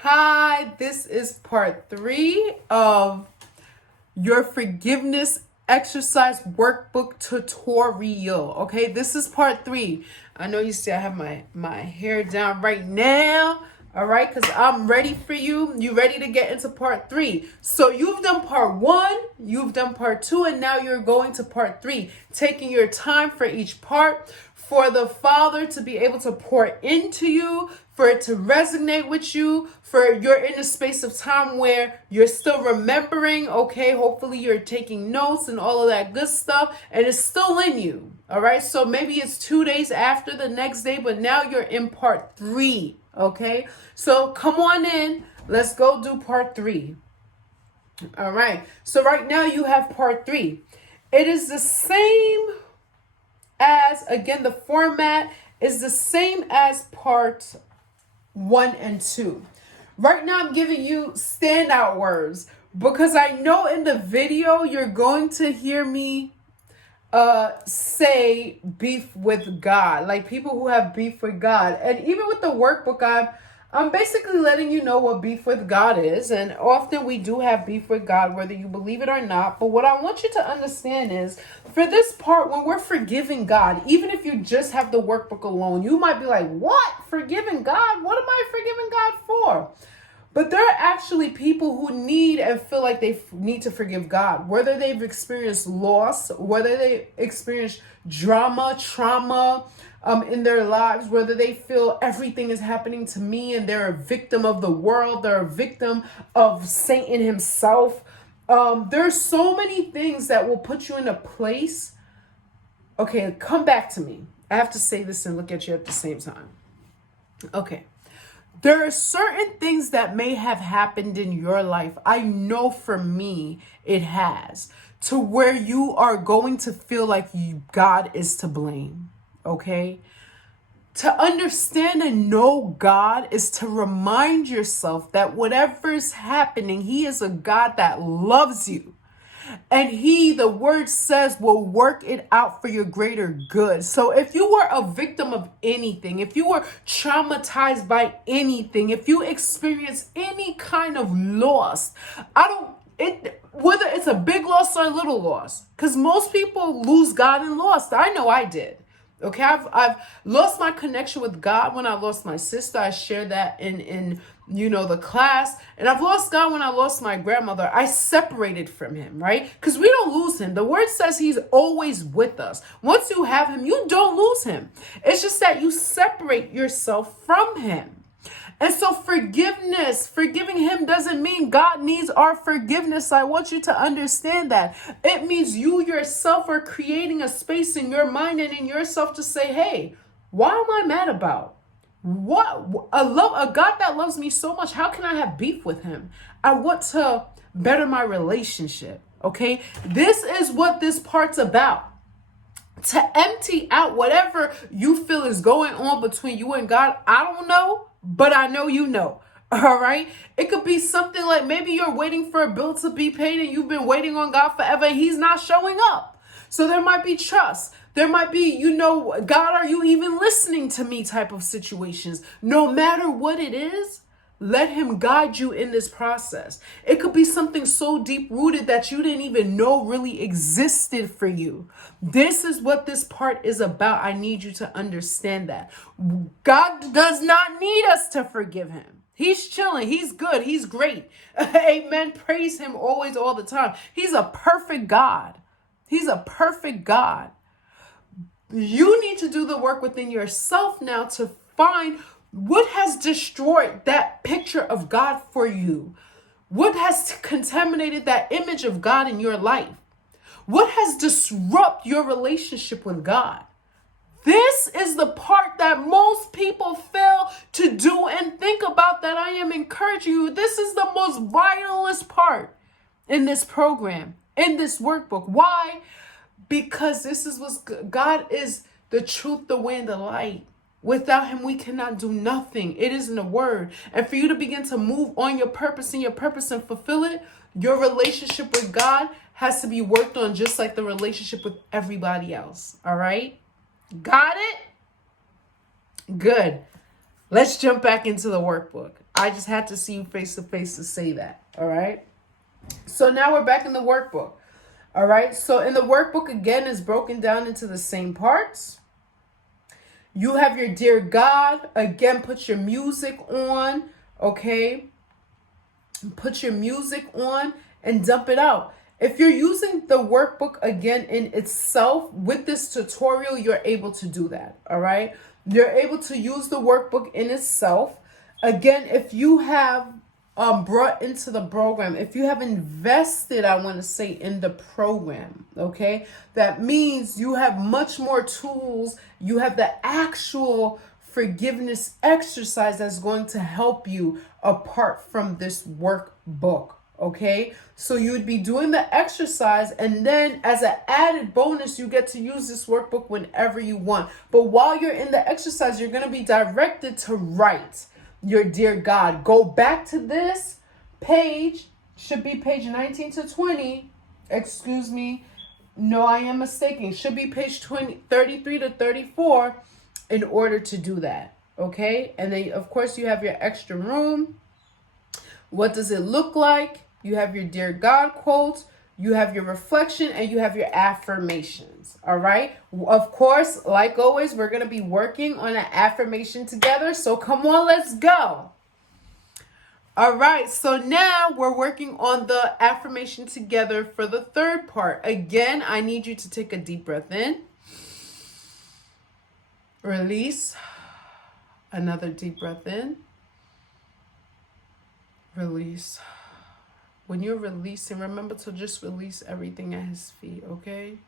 Hi, this is part 3 of your Forgiveness Exercise Workbook tutorial. Okay, this is part 3. I know you see I have my hair down right now. All right, because I'm ready for you. You ready to get into part 3. So you've done part 1, you've done part 2, and now you're going to part 3. Taking your time for each part, for the Father to be able to pour into you, for it to resonate with you, for you're in a space of time where you're still remembering, okay, hopefully you're taking notes and all of that good stuff, and it's still in you, all right? So maybe it's 2 days after the next day, but now you're in part 3, okay? So come on in, let's go do part 3. All right, so right now you have part 3. It is the same as, again, the format is the same as part 1 and 2. Right now I'm giving you standout words because I know in the video you're going to hear me say beef with God, like people who have beef with God. And even with the workbook, I'm basically letting you know what beef with God is. And often we do have beef with God, whether you believe it or not. But what I want you to understand is, for this part, when we're forgiving God, even if you just have the workbook alone, you might be like, what? Forgiving God? What am I forgiving God for? But there are actually people who need and feel like they need to forgive God, whether they've experienced loss, whether they experienced drama, trauma in their lives, whether they feel everything is happening to me and they're a victim of the world, they're a victim of Satan himself. There's so many things that will put you in a place. Okay, come back to me. I have to say this and look at you at the same time. Okay. There are certain things that may have happened in your life. I know for me, it has, to where you are going to feel like God is to blame. Okay? To understand and know God is to remind yourself that whatever is happening, He is a God that loves you. And He, the word says, will work it out for your greater good. So if you were a victim of anything, if you were traumatized by anything, if you experience any kind of loss, whether it's a big loss or a little loss, because most people lose God in loss. I know I did. Okay, I've lost my connection with God when I lost my sister. I shared that in the class. And I've lost God when I lost my grandmother. I separated from Him, right? Because we don't lose Him. The word says He's always with us. Once you have Him, you don't lose Him. It's just that you separate yourself from Him. And so forgiving Him doesn't mean God needs our forgiveness. I want you to understand that. It means you yourself are creating a space in your mind and in yourself to say, hey, why am I mad about? What? A God that loves me so much, how can I have beef with Him? I want to better my relationship, okay? This is what this part's about. To empty out whatever you feel is going on between you and God. I don't know, but I know you know. All right. It could be something like maybe you're waiting for a bill to be paid and you've been waiting on God forever and He's not showing up. So there might be trust. There might be, God, are you even listening to me type of situations. No matter what it is, let Him guide you in this process. It could be something so deep rooted that you didn't even know really existed for you. This is what this part is about. I need you to understand that. God does not need us to forgive Him. He's chilling. He's good. He's great. Amen. Praise Him always, all the time. He's a perfect God. He's a perfect God. You need to do the work within yourself now to find what has destroyed that picture of God for you. What has contaminated that image of God in your life? What has disrupted your relationship with God? This is the part that most people fail to do and think about, that I am encouraging you. This is the most vitalist part in this program, in this workbook. Why? Because this is what God is: the truth, the way, and the light. Without Him, we cannot do nothing. It is in the Word. And for you to begin to move on your purpose and fulfill it, your relationship with God has to be worked on, just like the relationship with everybody else. All right? Got it? Good. Let's jump back into the workbook. I just had to see you face to face to say that. All right. So now we're back in the workbook. All right. So in the workbook, again, is broken down into the same parts. You have your dear God. Again, put your music on. Okay. Put your music on and dump it out. If you're using the workbook again in itself with this tutorial, you're able to do that. All right. You're able to use the workbook in itself. Again, if you have brought into the program, if you have invested, I want to say, in the program, okay, that means you have much more tools. You have the actual forgiveness exercise that's going to help you apart from this workbook. Okay, so you would be doing the exercise, and then as an added bonus, you get to use this workbook whenever you want. But while you're in the exercise, you're going to be directed to write your dear God. Go back to this page, should be page 19 to 20. Excuse me. No, I am mistaken. Should be page 33 to 34 in order to do that. Okay. And then, of course, you have your extra room. What does it look like? You have your dear God quotes. You have your reflection, and you have your affirmations. All right. Of course, like always, we're going to be working on an affirmation together. So come on, let's go. All right. So now we're working on the affirmation together for the third part. Again, I need you to take a deep breath in. Release. Another deep breath in. Release. When you're releasing, remember to just release everything at his feet, okay?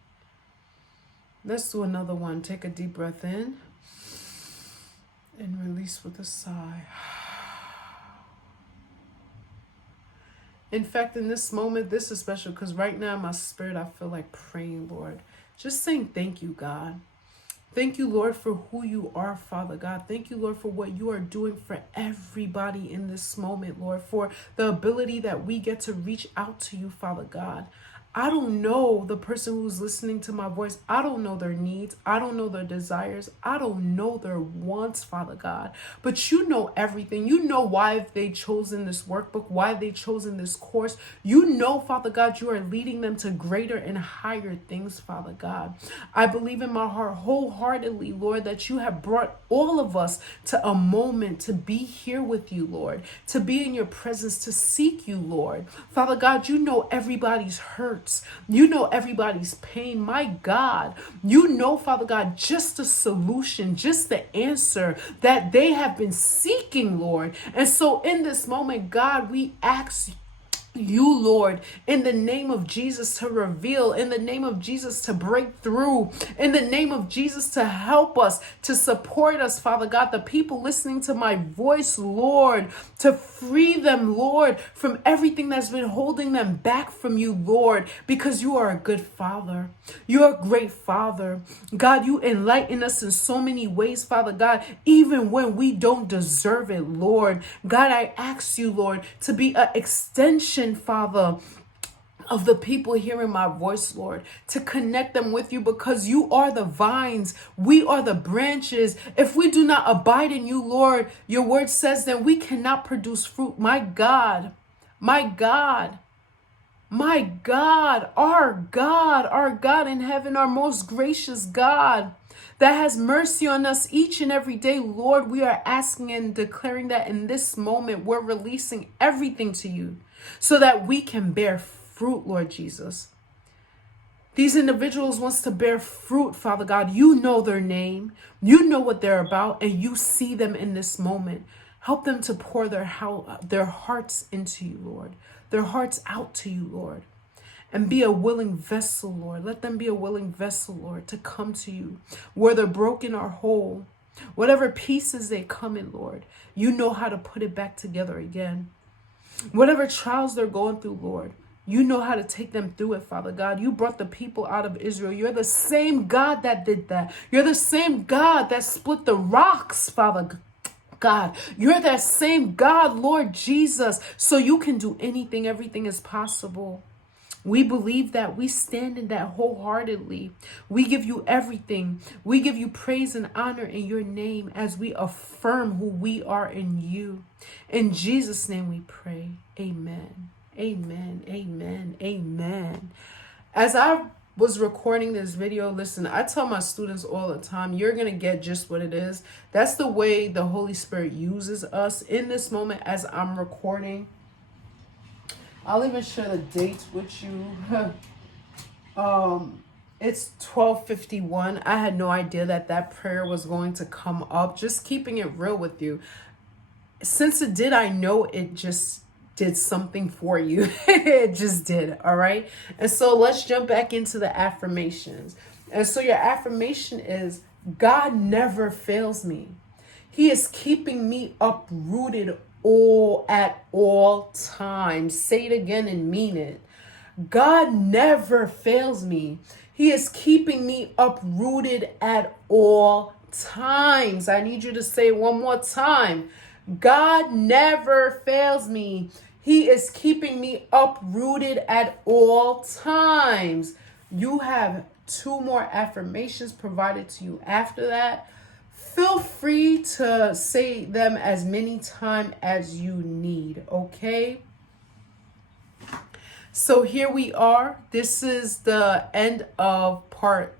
Let's do another one. Take a deep breath in and release with a sigh. In fact, in this moment, this is special because right now in my spirit, I feel like praying, Lord. Just saying thank you, God. Thank you, Lord, for who you are, Father God. Thank you, Lord, for what you are doing for everybody in this moment, Lord, for the ability that we get to reach out to you, Father God. I don't know the person who's listening to my voice. I don't know their needs. I don't know their desires. I don't know their wants, Father God. But you know everything. You know why they chosen this workbook, why they chosen this course. You know, Father God, you are leading them to greater and higher things, Father God. I believe in my heart wholeheartedly, Lord, that you have brought all of us to a moment to be here with you, Lord, to be in your presence, to seek you, Lord. Father God, you know everybody's hurt. You know everybody's pain. My God, you know, Father God, just the solution, just the answer that they have been seeking, Lord. And so in this moment, God, we ask you, Lord, in the name of Jesus, to reveal, in the name of Jesus, to break through, in the name of Jesus, to help us, to support us, Father God, the people listening to my voice, Lord, to free them, Lord, from everything that's been holding them back from you, Lord, because you are a good Father. You're a great Father. God, you enlighten us in so many ways, Father God, even when we don't deserve it, Lord. God, I ask you, Lord, to be an extension, Father, of the people hearing my voice, Lord, to connect them with you, because you are the vines, we are the branches. If we do not abide in you, Lord, your word says that we cannot produce fruit. My God, my God, my God, our God in heaven, our most gracious God that has mercy on us each and every day, Lord, we are asking and declaring that in this moment, we're releasing everything to you so that we can bear fruit, Lord Jesus. These individuals wants to bear fruit, Father God. You know their name. You know what they're about, and you see them in this moment. Help them to pour their hearts into you, Lord. Their hearts out to you, Lord. And be a willing vessel, Lord. Let them be a willing vessel, Lord, to come to you. Whether broken or whole, whatever pieces they come in, Lord, you know how to put it back together again. Whatever trials they're going through, Lord, you know how to take them through it, Father God. You brought the people out of Israel. You're the same God that did that. You're the same God that split the rocks, Father God. You're that same God, Lord Jesus. So you can do anything. Everything is possible. We believe that. We stand in that wholeheartedly. We give you everything. We give you praise and honor in your name as we affirm who we are in you. In Jesus' name we pray. Amen. Amen. Amen. Amen. As I was recording this video, listen, I tell my students all the time, you're going to get just what it is. That's the way the Holy Spirit uses us in this moment as I'm recording. I'll even share the dates with you. It's 12:51. I had no idea that prayer was going to come up. Just keeping it real with you. Since it did, I know it just did something for you. It just did. All right. And so let's jump back into the affirmations. And so your affirmation is, God never fails me. He is keeping me uprooted at all times. Say it again and mean it. God never fails me. He is keeping me uprooted at all times. I need you to say it one more time. God never fails me. He is keeping me uprooted at all times. You have 2 more affirmations provided to you after that. Feel free to say them as many times as you need, okay? So here we are. This is the end of part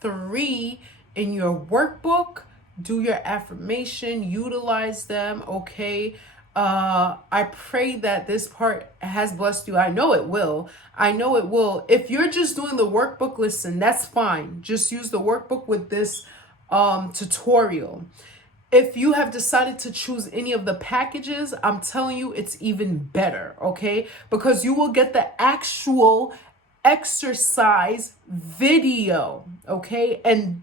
3 in your workbook. Do your affirmation, utilize them, okay? I pray that this part has blessed you. I know it will. I know it will. If you're just doing the workbook, listen, that's fine. Just use the workbook with this tutorial. If you have decided to choose any of the packages, I'm telling you, it's even better, okay? Because you will get the actual exercise video, okay? And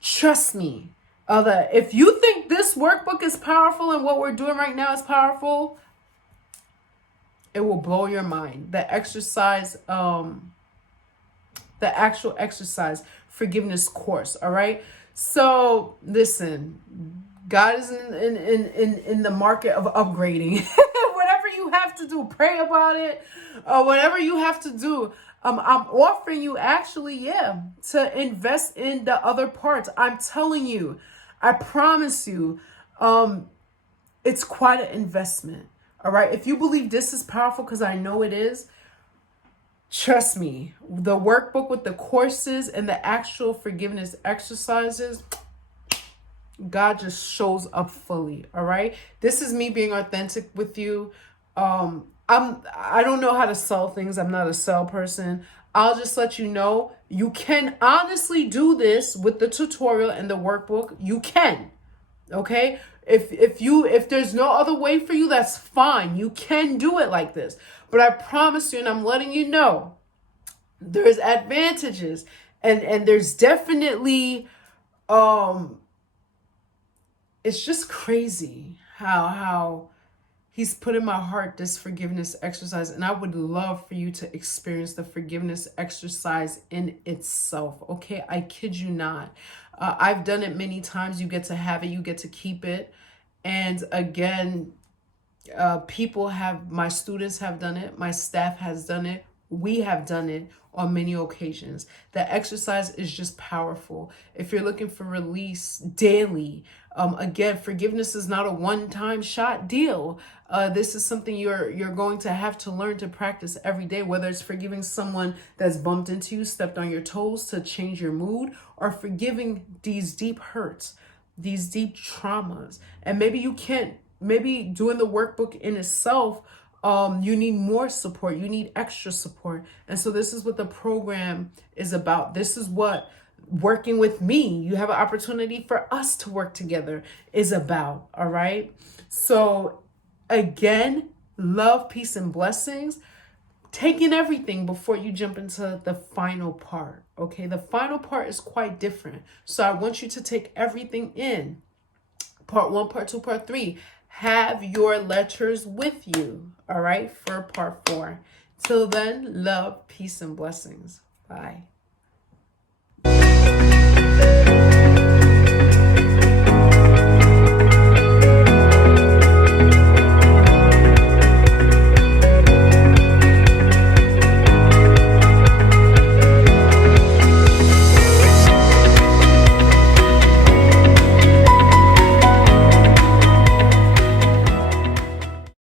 trust me, if you think this workbook is powerful and what we're doing right now is powerful, it will blow your mind. The exercise, the actual exercise forgiveness course, all right? So listen, God is in the market of upgrading. Whatever you have to do, pray about it. Whatever you have to do, I'm offering you actually, to invest in the other parts. I'm telling you, I promise you, it's quite an investment. All right. If you believe this is powerful, because I know it is, trust me, the workbook with the courses and the actual forgiveness exercises, God just shows up fully. All right. This is me being authentic with you. I don't know how to sell things. I'm not a sell person. I'll just let you know, you can honestly do this with the tutorial and the workbook. You can. Okay. If there's no other way for you, that's fine. You can do it like this. But I promise you, and I'm letting you know, there's advantages and there's definitely, it's just crazy how he's put in my heart this forgiveness exercise. And I would love for you to experience the forgiveness exercise in itself. Okay. I kid you not. I've done it many times. You get to have it. You get to keep it. And again, my students have done it. My staff has done it. We have done it on many occasions. The exercise is just powerful. If you're looking for release daily, again, forgiveness is not a one-time shot deal. This is something you're going to have to learn to practice every day, whether it's forgiving someone that's bumped into you, stepped on your toes to change your mood, or forgiving these deep hurts, these deep traumas. And maybe doing the workbook in itself, you need more support. You need extra support. And so this is what the program is about. This is what working with me, you have an opportunity for us to work together, is about. All right. So again, love, peace, and blessings. Taking everything before you jump into the final part. Okay. The final part is quite different. So I want you to take everything in. Part 1, part 2, part 3. Have your letters with you, all right, for part 4. Till then, love, peace, and blessings. Bye.